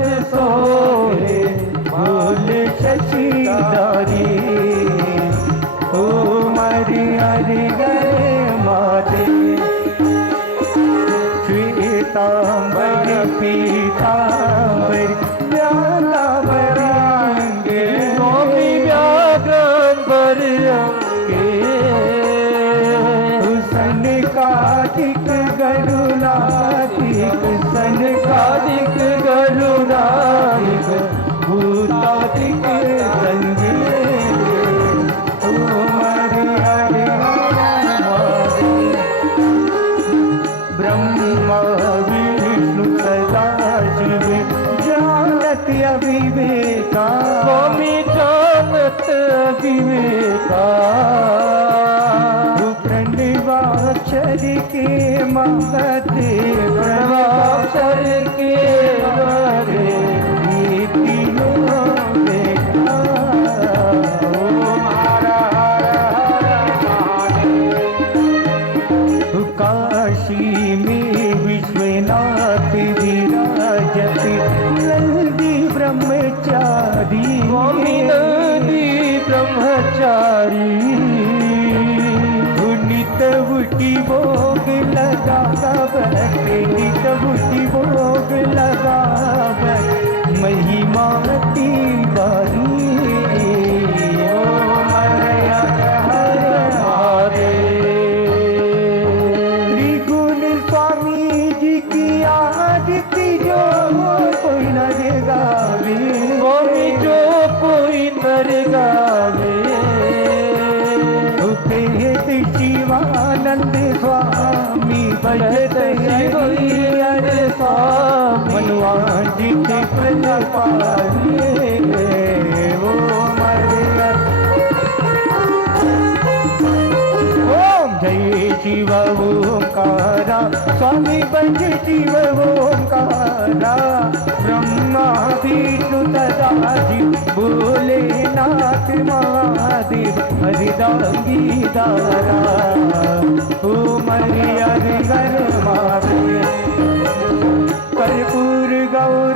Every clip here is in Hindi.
सोहे बोल शशिधारी ओ मरि हरि गरे माते श्वेतांबर पीतांबर हुसन कादिक गरुणादिक सन कादिक गरुणादिक भूतादिक संगे तुमर हरि ब्रह्मा विष्णु स्वामी जानत के महते प्रभाक्षर के महादेव काशी में विश्वनाथ विराजत नंदी ब्रह्मचारी नंदी ब्रह्मचारी। नित उठी भोग लगा बैठे नित उठी भोग लगा बैठे महिमा ती बारी शिव ओंकारा, स्वामी बंज शिव ओंकारा। ब्रह्मा विष्णु सदा शिव बोले नाथ महादेव हरिदांगी दारा ओम हरि हरि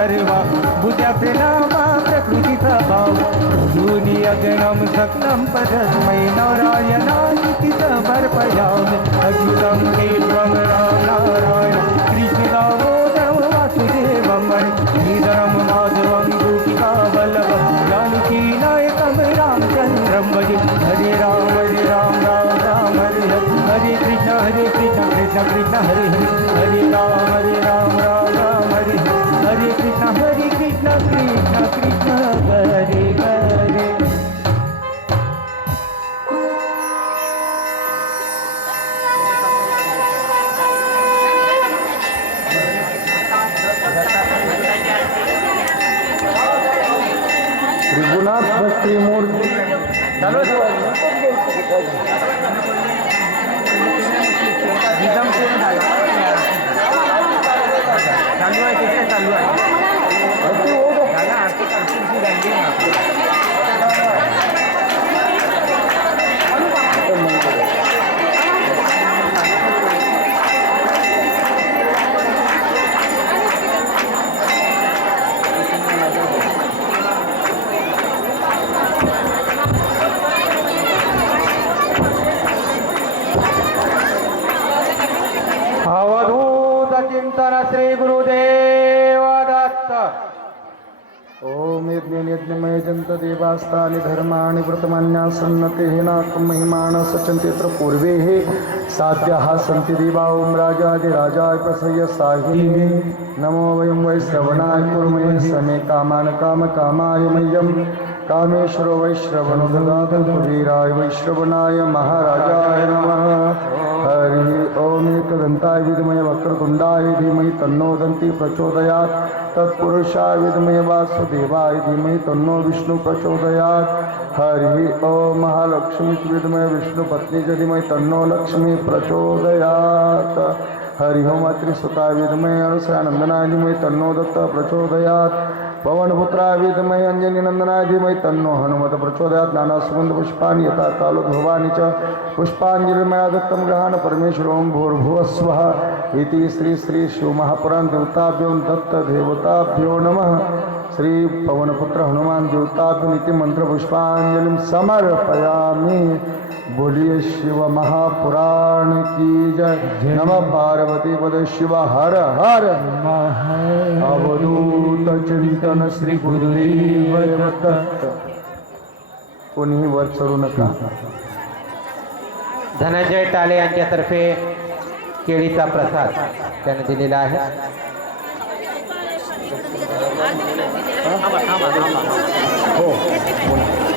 मनसेन्द्रियर्वा बुद्ध्या प्रणमा प्रकृति स्वभाव शून्य अगणं सकलं परस्मै नारायणानिति समर्पयामि अच्युतं देवं राम नारायण कृष्णदामोदरं वासुदेवं श्रीधरं माधवं गोपिका वल्लभं जानकी नायकं रामचन्द्रं भजे। हरे राम हरे राम राम राम हरे। हरे कृष्ण हरे कृष्ण कृष्ण कृष्ण, हरे हरे। हरे राम, हरे যুগনাথ ভক্তি মূর্তি দিদাম ओम यज्ञ यज्ञमय जंत देवास्तानि धर्माणि व्रतमान्यासन्नते नाकं महिमानः सचन्तेऽत्र पूर्वे साध्याः सन्ति देवा ॐ राजाधिराजाय प्रसह्य साहि नमो वयं वै श्रवणाय कुर्महे समे कामान् कामकामाय मह्यं। कामेश्वरो वै श्रवणो ददातु वीराय वै श्रवणाय महाराजाय नमः। एकदंताय विद्महे वक्रतुंडाय धीमहि तन्नो दन्ति प्रचोदयात् तत्पुरुषाय विद्महे वासुदेवाय धीमहि तन्नो विष्णु प्रचोदयात् हरिः ॐ महालक्ष्मी विद्महे विष्णुपत्नी च धीमहि तन्नो लक्ष्मी प्रचोदयात् हरि ओम त्रिसुताय विद्महे तन्नो दत्त प्रचोदयात् पवनपुत्राय विद्महे अञ्जनीनन्दनाय धीमहि तन्नो हनुमत प्रचोदयात् नानासुगन्धपुष्पाणि यथा कालोद्भवानि च पुष्पाञ्जलिमया दत्तं गृहाण परमेश्वर ओं भूर्भुवस्वः इति श्री श्री शिवमहापुराण देवताभ्यो दत्तदेवताभ्यो नमः। श्री पवनपुत्र हनुमान देवताभ्यो मंत्रपुष्पाञ्जलिं समर्पयामि। बोलिए शिव महापुराण की जय। नम पार्वती पद शिव हर हर। अवधूत चिंतन श्री गुरुदेव दत्त कोणीही वर चढू नका. धनंजय टाले यांच्यातर्फे केळीचा प्रसाद त्याने दिलेला आहे. हो.